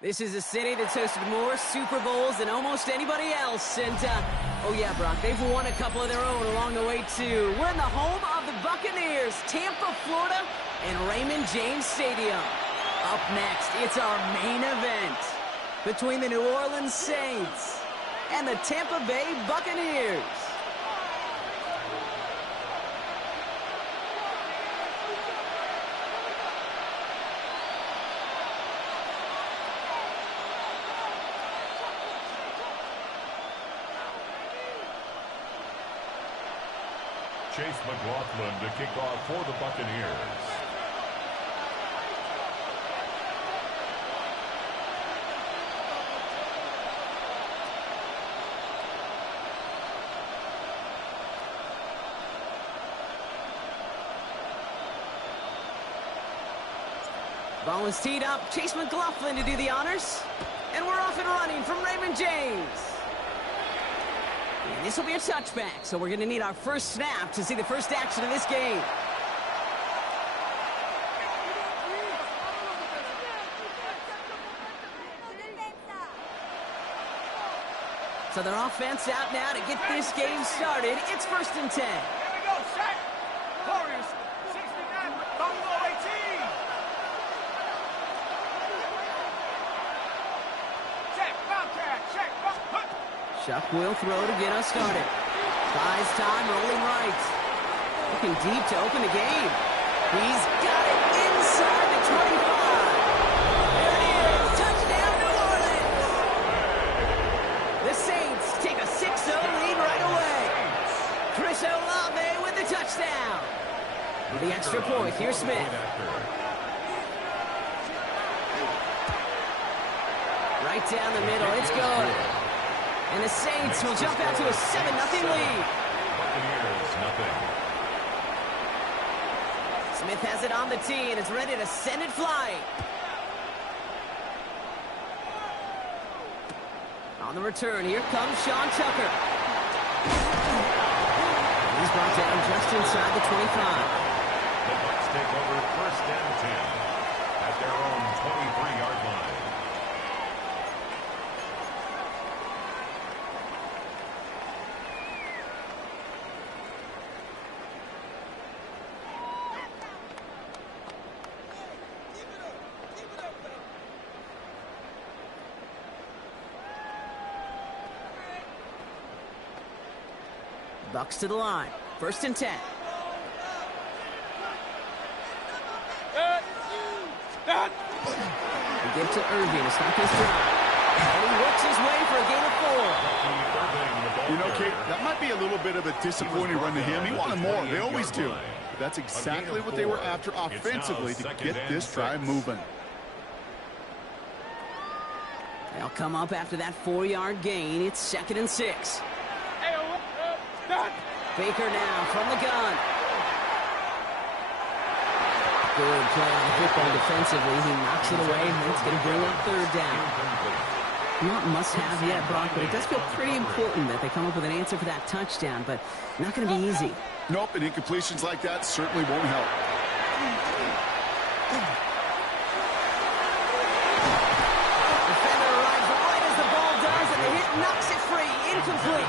This is a city that's hosted more Super Bowls than almost anybody else. And, oh yeah, Brock, they've won a couple of their own along the way, too. We're in the home of the Buccaneers, Tampa, Florida, and Raymond James Stadium. Up next, it's our main event between the New Orleans Saints and the Tampa Bay Buccaneers. Chase McLaughlin to kick off for the Buccaneers. Ball is teed up. Chase McLaughlin to do the honors. And we're off and running from Raymond James. And this will be a touchback, so we're going to need our first snap to see the first action of this game. So their offense out now to get this game started. It's 1st and 10. Here we go, set. Warriors, 69, Buffalo 18. Check, Bobcat, check, Bobcat. Chuck will throw to get us started. Buys time, rolling right. Looking deep to open the game. He's got it inside the 25. There it is. Touchdown, New Orleans. The Saints take a 6-0 lead right away. Chris Olave with the touchdown. With the extra point, here's Smith. Right down the middle, it's good. And the Saints will jump out to a 7-0 lead. Buccaneers, nothing. Smith has it on the tee and is ready to send it flying. On the return, here comes Sean Tucker. He's brought down just inside the 25. The Bucs take over 1st and 10 at their own 23-yard line. Bucs to the line. 1st and 10. We give to Irving to stop his drive. And he works his way for a gain of 4. You know, Kate, that might be a little bit of a disappointing run to him. He wanted more. They always do. But that's exactly what they were after offensively to get this drive moving. They'll come up after that 4-yard gain. It's 2nd and 6. Baker now from the gun. Good play on the football defensively. He knocks it away, and it's going to bring up 3rd down. Not must-have yet, Brock, but it does feel pretty important that they come up with an answer for that touchdown, but not going to be easy. Nope, and incompletions like that certainly won't help. Defender arrives right as the ball does, and the hit knocks it free. Incomplete.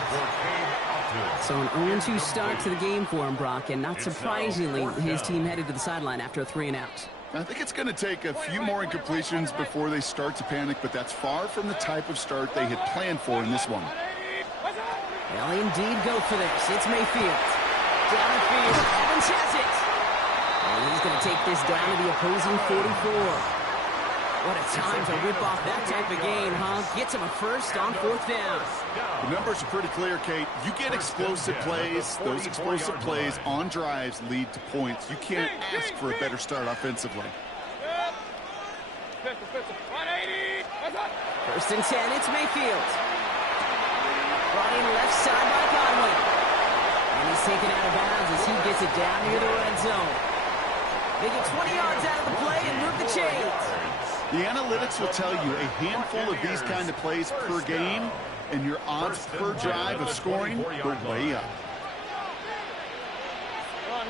So an 0-2 start to the game for him, Brock, and not surprisingly, his team headed to the sideline after a 3-and-out. I think it's going to take a few more incompletions before they start to panic, but that's far from the type of start they had planned for in this one. They'll indeed go for this. It's Mayfield. Down the field, Evans has it. And he's going to take this down to the opposing 44. What a time to rip off that type of gain, huh? Gets him a first on 4th down. The numbers are pretty clear, Kate. You get explosive plays. Those explosive plays on drives lead to points. You can't ask for a better start offensively. 1st and 10, it's Mayfield. Running left side by Conway. And he's taken out of bounds as he gets it down near the red zone. They get 20 yards out of the play and move the chains. The analytics will tell you a handful of these kind of plays per game, and your odds per drive of scoring go way up. Run.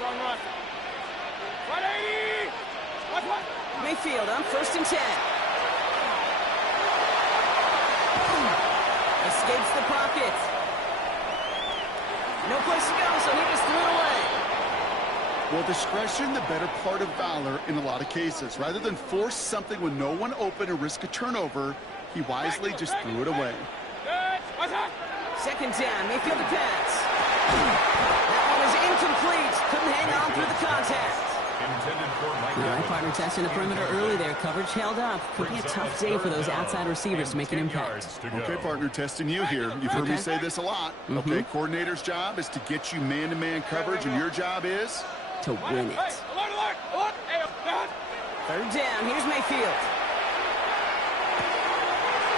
Mayfield on 1st and 10. place to go, so he just threw it away. Well, discretion, the better part of valor in a lot of cases. Rather than force something with no one open and risk a turnover, he wisely just threw it away. Second down, Mayfield to pass. That one is incomplete. Couldn't hang on through the contact. All right, partner testing the perimeter early there. Coverage held up. Could be a tough day for those outside receivers to make an impact. Okay, partner, testing you here. You've heard me say this a lot. Okay, coordinator's job is to get you man-to-man coverage, and your job is to win it. Third down, here's Mayfield.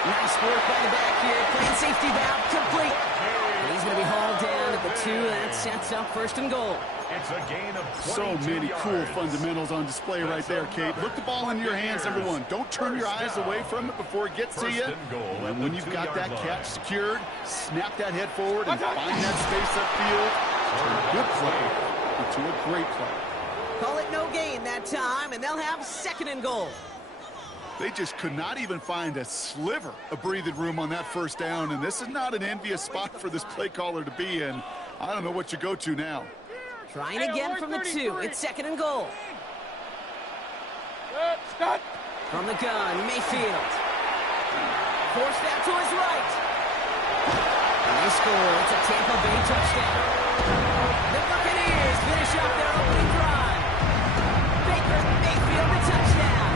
Nice work by the back here. Playing safety valve complete. And he's going to be hauled down at the 2. That sets up first and goal. It's a gain of so many cool fundamentals on display right there, Kate. Look the ball into your hands, number one. Don't turn your eyes away from it before it gets to you. And when you've got that catch secured, snap that head forward and find that space upfield. Turn a good play into a great play. Call it no gain that time, and they'll have second and goal. They just could not even find a sliver of breathing room on that first down, and this is not an envious spot for this play caller to be in. I don't know what you go to now. Trying again from the 2. It's second and goal. From the gun, Mayfield. Forced out to his right. And they score. It's a Tampa Bay touchdown. The Buccaneers finish up their opening drive. Baker Mayfield, a touchdown.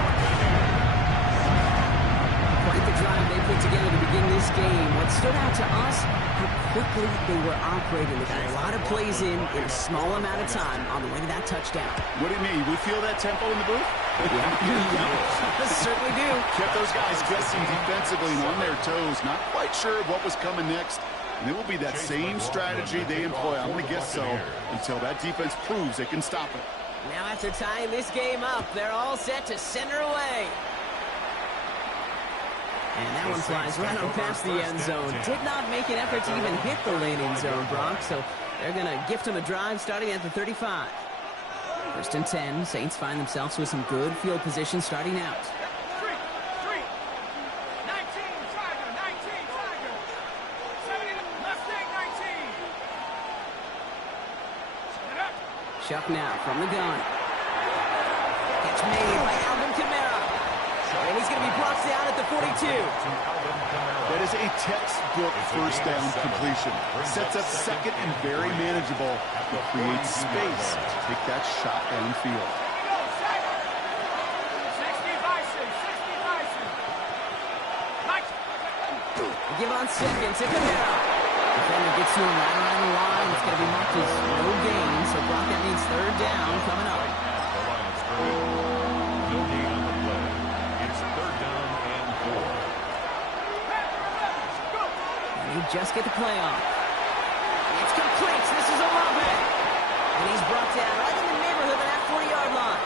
Quite the drive they put together to begin this game. What stood out to us, how quickly they were operating. They got a lot of plays in a small amount of time on the way to that touchdown. What do you mean? We feel that tempo in the booth? Yeah, certainly do. Kept those guys guessing defensively and on their toes. Not quite sure of what was coming next. And it will be that same strategy they employ. I'm going to guess so until that defense proves they can stop it. Now after tying this game up, they're all set to center away. And that one flies right on past the end zone. Did not make an effort to even hit the landing zone, Brock. So they're going to gift him a drive starting at the 35. First and 10. Saints find themselves with some good field position starting out. 3, 19, Tiger, 19, Tiger. 70, Mustang, 19. Chuck now from the gun. Catch made by Alvin Kamara. And he's going to be brought down at the 42. That is a textbook first down completion. Sets up second and very manageable. It creates space to take that shot downfield. 60 Give on second to Kamara. Defender gets to him right around the line. It's going to be marked as no gain. So Brock, that means third down coming up. The line is no gain on the play. It's third down and 4. And he just get the play off. It's complete. This is Olave. And he's brought down right in the neighborhood of that 40-yard line.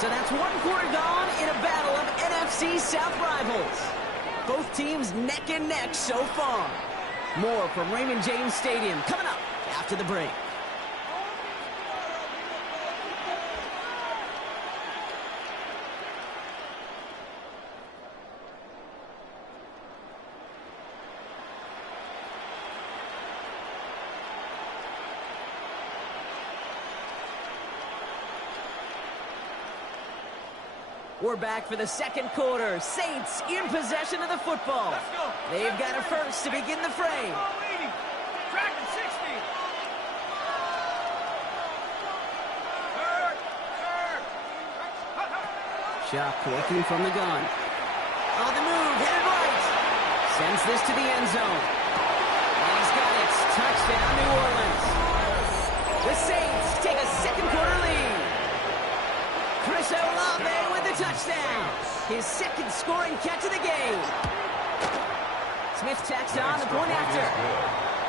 So that's one quarter gone in a battle of NFC South rivals. Both teams neck and neck so far. More from Raymond James Stadium coming up after the break. We're back for the second quarter. Saints in possession of the football. They've got a first to begin the frame. Tracking 60. Chuck working from the gun. On the move, headed right. Sends this to the end zone. And he's got it. Touchdown, New Orleans. The Saints take a second quarter lead. Chris Olave with the touchdown. His second scoring catch of the game. Smith tacks on the point after.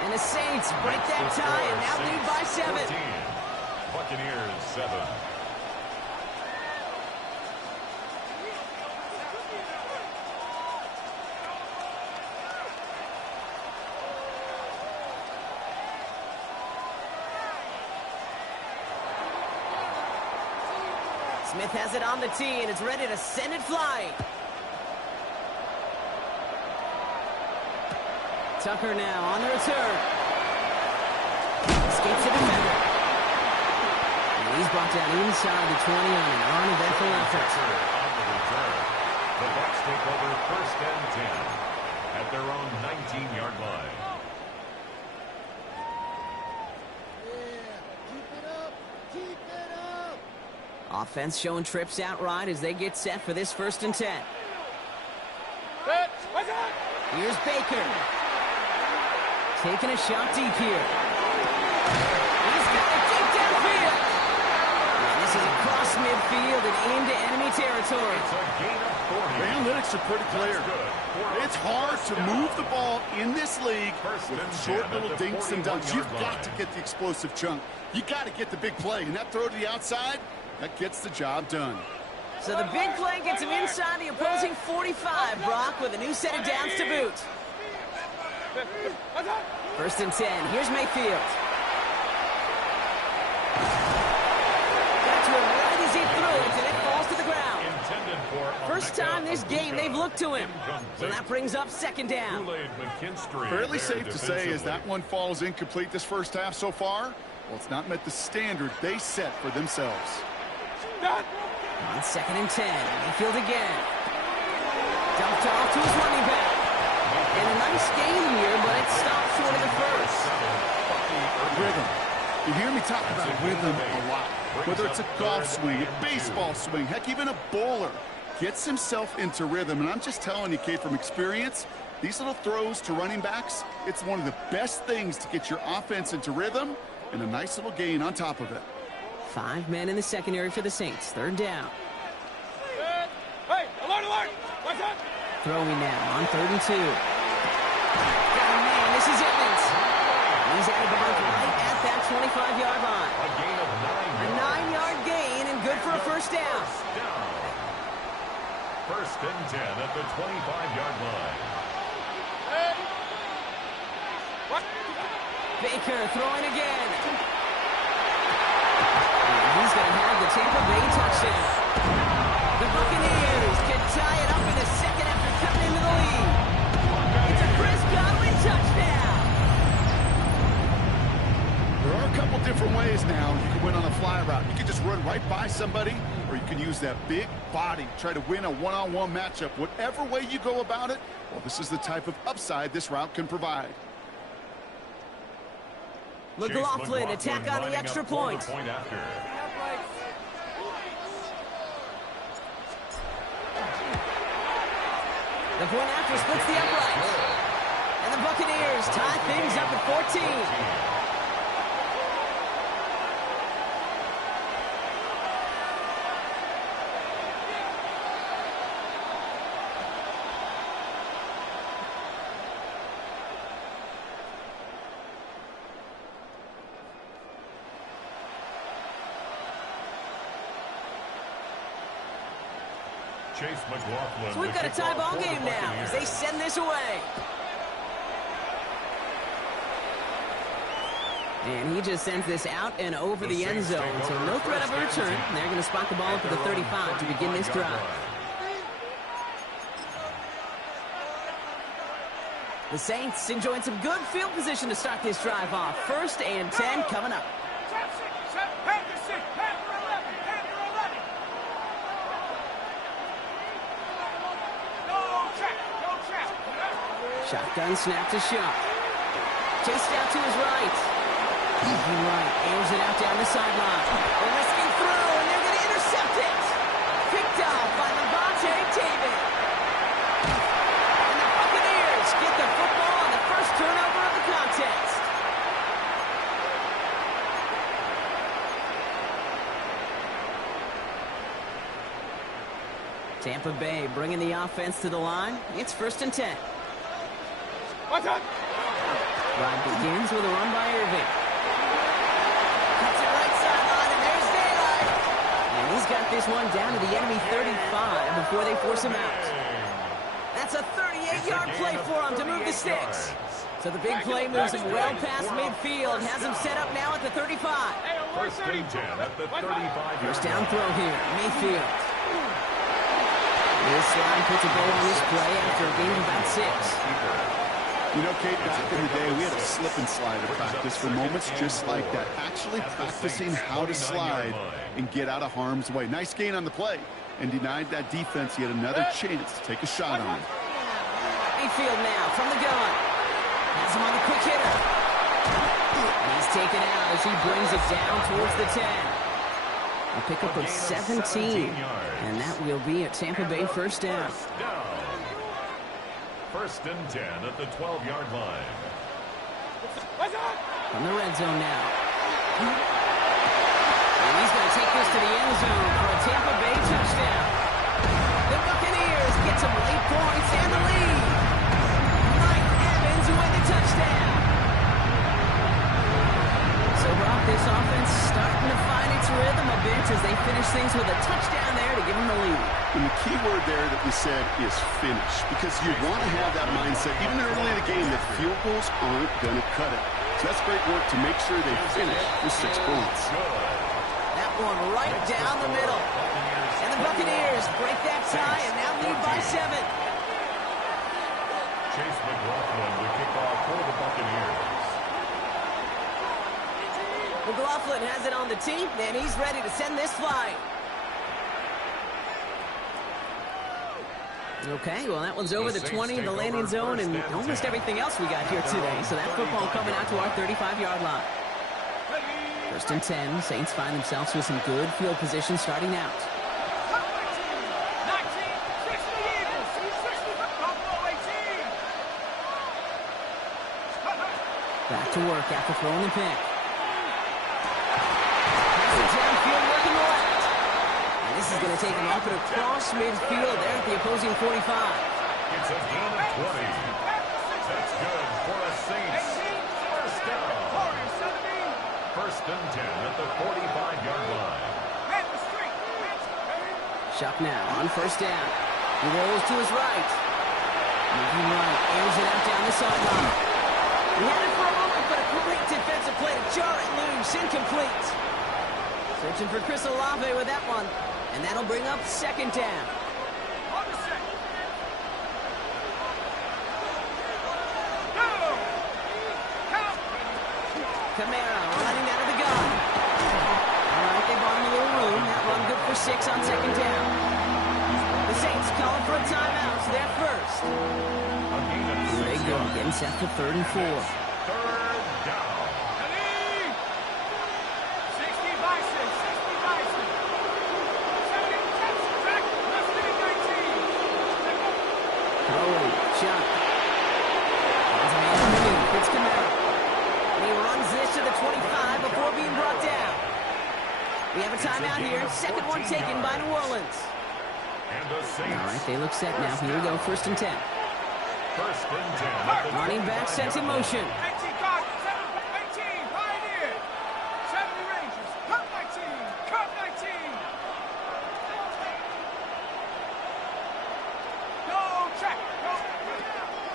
And the Saints break that tie and now lead by 7. Buccaneers 7. Smith has it on the tee and is ready to send it flying. Tucker now on the return. escapes the defender. And he's brought down inside the 20 on an uneventful effort. On the return, the Bucs take over first and 10 at their own 19-yard line. Offense showing trips out right as they get set for this first and 10. Here's Baker. Taking a shot deep here. He's got it deep downfield. And this is across midfield and into enemy territory. It's a gain of 40. The analytics are pretty clear. It's hard to move the ball in this league with short little dinks and dunks. You've got to get the explosive chunk. You got to get the big play. And that throw to the outside, that gets the job done. So the big play gets him inside the opposing 45, Brock, with a new set of downs to boot. First and 10. Here's Mayfield. Got to him right as he threw it, and it falls to the ground. First time this game they've looked to him. So that brings up second down. Fairly safe to say as that one falls incomplete this first half so far, well, it's not met the standard they set for themselves. On second and 10. Mayfield again. Dumped off to his running back. And a nice gain here, but it stopped short of the first. Rhythm. You hear me talk about rhythm a lot. Whether it's a golf swing, a baseball swing, heck, even a bowler gets himself into rhythm. And I'm just telling you, Kate, from experience, these little throws to running backs, it's one of the best things to get your offense into rhythm and a nice little gain on top of it. 5 men in the secondary for the Saints. Third down. Hey, alert! Watch out! Throwing now on 3rd and 2. Got a man. This is Evans. He's out of bounds right at that 25-yard line. A gain of 9 A 9-yard gain and good for a first down. First and 10 at the 25-yard line. Baker throwing again. And he's going to have the Tampa Bay touchdown. The Buccaneers can tie it up in a second after coming into the lead. It's a Chris Godwin touchdown. There are a couple different ways now you can win on a fly route. You can just run right by somebody, or you can use that big body, try to win a one-on-one matchup. Whatever way you go about it, well, this is the type of upside this route can provide. McLaughlin attack on the extra point. The point after splits the uprights. And the Buccaneers tie things up at 14. Chase McLaughlin. So we've got a tie ball game now as they send this away. And he just sends this out and over the end zone. So no threat of a return. And they're going to spot the ball up at the 35 to begin this drive. The Saints enjoying some good field position to start this drive off. First and 10 coming up. Shotgun snap to shot. Chased out to his right. Right, airs it out down the sideline. They're risking through, and they're going to intercept it. Picked off by Levante David. And the Buccaneers get the football on the first turnover of the contest. Tampa Bay bringing the offense to the line. It's first and 10. Drive begins with a run by Irving. Cuts it right sideline, and there's daylight. And he's got this one down to the enemy 35 before they force him out. That's a 38-yard play for him to move the sticks. So the big play moves him well past midfield. Has him set up now at the 35. First and 10 at the 35. First down throw here, Mayfield. This slide puts a bow on this play after a gain of about 6. You know, Kate, back in the day, we had a slip and slide at practice for moments just like that. Actually practicing how to slide and get out of harm's way. Nice gain on the play, and denied that defense yet another chance to take a shot on him. Mayfield now from the gun. Has him on the quick hitter. He's taken out as he brings it down towards the 10. A pickup of 17, and that will be at Tampa Bay first down. First and 10 at the 12-yard line. From the red zone now. And he's going to take this to the end zone for a Tampa Bay touchdown. The Buccaneers get some late points and the lead. Mike Evans with the touchdown. So, Brock, this offense starting to find its rhythm a bit as they finish things with a touchdown there to give them the lead. And the key word there that we said is finish, because you want to have that mindset, even early in the game, that field goals aren't going to cut it. So that's great work to make sure they finish with 6 points. That one right down the middle. And the Buccaneers break that tie and now lead by 7. Chase McLaughlin to kick off for the Buccaneers. McLaughlin has it on the tee, and he's ready to send this flying. Okay, well, that one's over the 20, the landing zone, and almost everything else we got here today. So that football coming out to our 35-yard line. First and 10, Saints find themselves with some good field position starting out. Back to work after throwing the pick. Downfield working left. And this is going to take him up and across midfield there at the opposing 45. It's a gain of 20. That's good for a Saints first down. First and 10 at the 45-yard line. Shuck now on first down. He rolls to his right. Moving right, airs it out down the sideline. He had it for a moment, but a great defensive play to jar it loose, incomplete. Searching for Chris Olave with that one, and that'll bring up second down. Kamara running out of the gun. All right, they bought him a little room. That run good for 6 on second down. The Saints calling for a timeout, so they're first. Here they go, getting set for 3rd and 4. Third down. Holy shot. There's a man underneath. It's Kamara. And he runs this to the 25 before being brought down. We have a timeout here. Second one taken by New Orleans. All right, they look set now. Here we go, 1st and 10. First and 10. Running back sent in motion.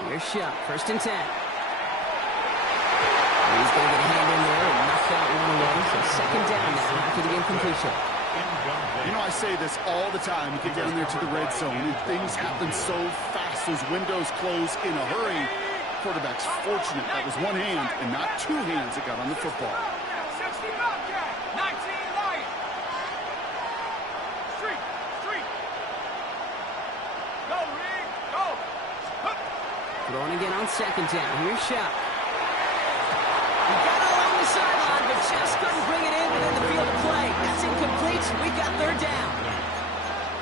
Here's Shuck, 1st and 10. He's going to get a hand in there and knock that one away. So second down now after the incompletion. You know, I say this all the time. You get down there to the red zone, and things happen so fast. Those windows close in a hurry. Quarterback's fortunate that was one hand and not 2 hands that got on the football. Throwing again on second down. Here's Shuck. He got it along the sideline, but just couldn't bring it in within the field of play. That's incomplete. We got 3rd down.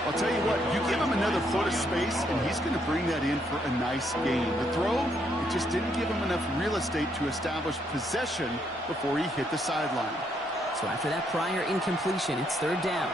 I'll tell you what, you give him another foot of space, and he's going to bring that in for a nice gain. The throw, it just didn't give him enough real estate to establish possession before he hit the sideline. So after that prior incompletion, it's 3rd down.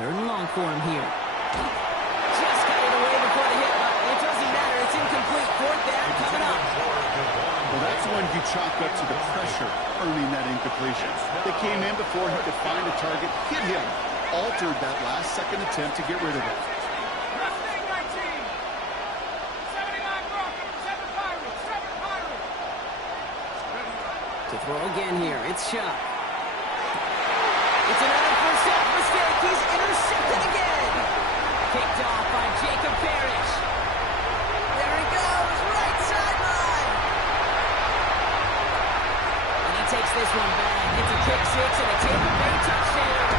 Third and long for him here. Just got it away before the hit, but it doesn't matter. It's incomplete. 4th down coming up. Well, that's when you chalk up to the pressure earning that incompletion. They came in before he could find a target, hit him, altered that last-second attempt to get rid of it. To throw again here, it's Chuck. It's another first down mistake. He's intercepted again. Kicked off by Jacob Parrish. There he goes, right sideline. And he takes this one back. It's a kick six and a Tampa Bay touchdown.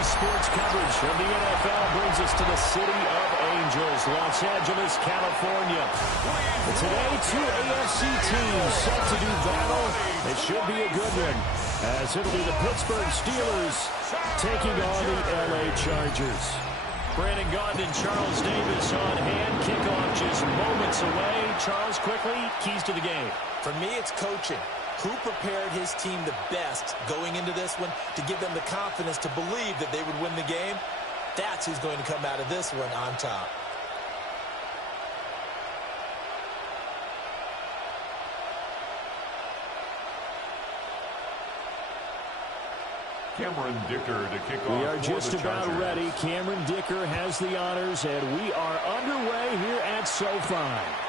Sports coverage of the NFL brings us to the City of Angels, Los Angeles, California. And today, two AFC teams set to do battle. It should be a good one, as it'll be the Pittsburgh Steelers taking on the LA Chargers. Brandon Gaudin and Charles Davis on hand. Kickoff just moments away. Charles, quickly, keys to the game. For me, it's coaching. Who prepared his team the best going into this one to give them the confidence to believe that they would win the game? That's who's going to come out of this one on top. Cameron Dicker to kick off. We are just about ready. Cameron Dicker has the honors, and we are underway here at SoFi.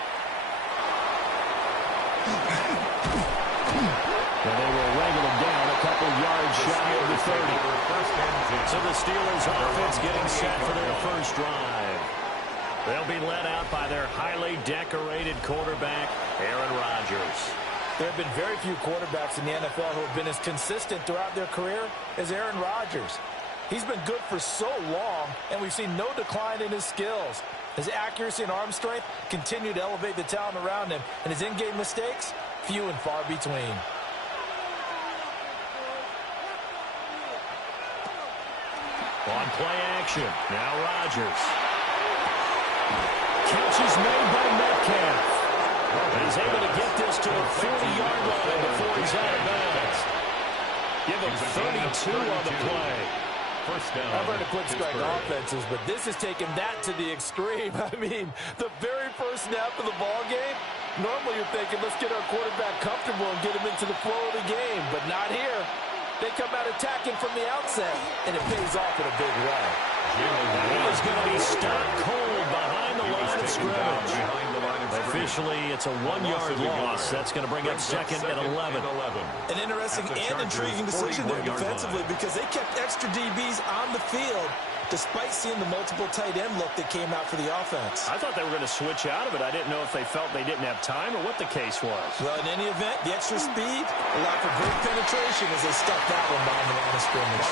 And they will wrangle him down a couple yards shy of the 30. So the Steelers offense getting set for their first drive. They'll be led out by their highly decorated quarterback, Aaron Rodgers. There have been very few quarterbacks in the NFL who have been as consistent throughout their career as Aaron Rodgers. He's been good for so long, and we've seen no decline in his skills. His accuracy and arm strength continue to elevate the talent around him, and his in-game mistakes, few and far between. On play action, now Rodgers. Catch is made by Metcalf. And he's able to get this to the 40-yard line before he's out of bounds. Give him 32 on the play. First down. I've heard of quick strike offenses, but this is taking that to the extreme. I mean, the very first snap of the ball game, normally you're thinking, let's get our quarterback comfortable and get him into the flow of the game, but not here. They come out attacking from the outset, and it pays off in a big way. He is going to be stopped cold behind the line of scrimmage. Officially, it's a 1-yard loss. That's going to bring up second and 11. An interesting and intriguing decision there defensively because they kept extra DBs on the field despite seeing the multiple tight end look that came out for the offense. I thought they were going to switch out of it. I didn't know if they felt they didn't have time or what the case was. Well, in any event, the extra speed allowed for great penetration as they stuck that one behind the line of scrimmage.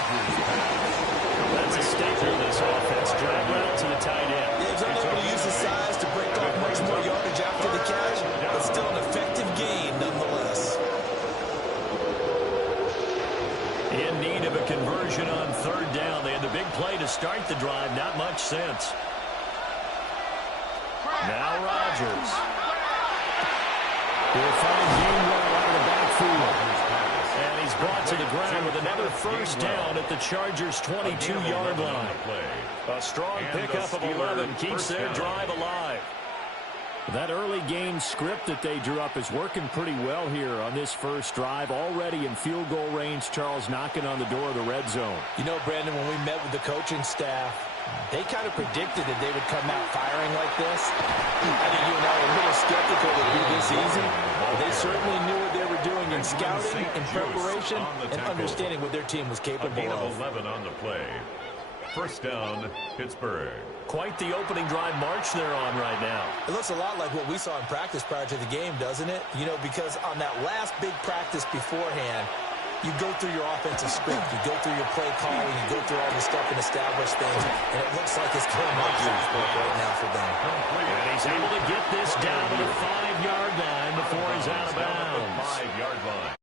That's a statement of this offense. Drag route to the tight end. Yeah, he's unable to use his size to break off much more yardage after the catch, but still an effective gain nonetheless. In need of a conversion on third down. They had the big play to start the drive. Not much sense. Now Rodgers. He'll find Gainwell out of the backfield. And he's brought to the ground with another first down at the Chargers' 22-yard line. A strong pickup of 11 keeps their drive alive. That early game script that they drew up is working pretty well here on this first drive. Already in field goal range, Charles knocking on the door of the red zone. You know, Brandon, when we met with the coaching staff, they kind of predicted that they would come out firing like this. I think you and I were a little skeptical that it would be this easy. But they certainly knew what they were doing in scouting, in preparation, and understanding what their team was capable of. 11 on the play. First down, Pittsburgh. Quite the opening drive march they're on right now. It looks a lot like what we saw in practice prior to the game, doesn't it? You know, because on that last big practice beforehand, you go through your offensive script, you go through your play calling, you go through all the stuff and establish things, and it looks like it's killing right now for them. And he's able to get this down to the 5-yard line before he's out of bounds. 5-yard line.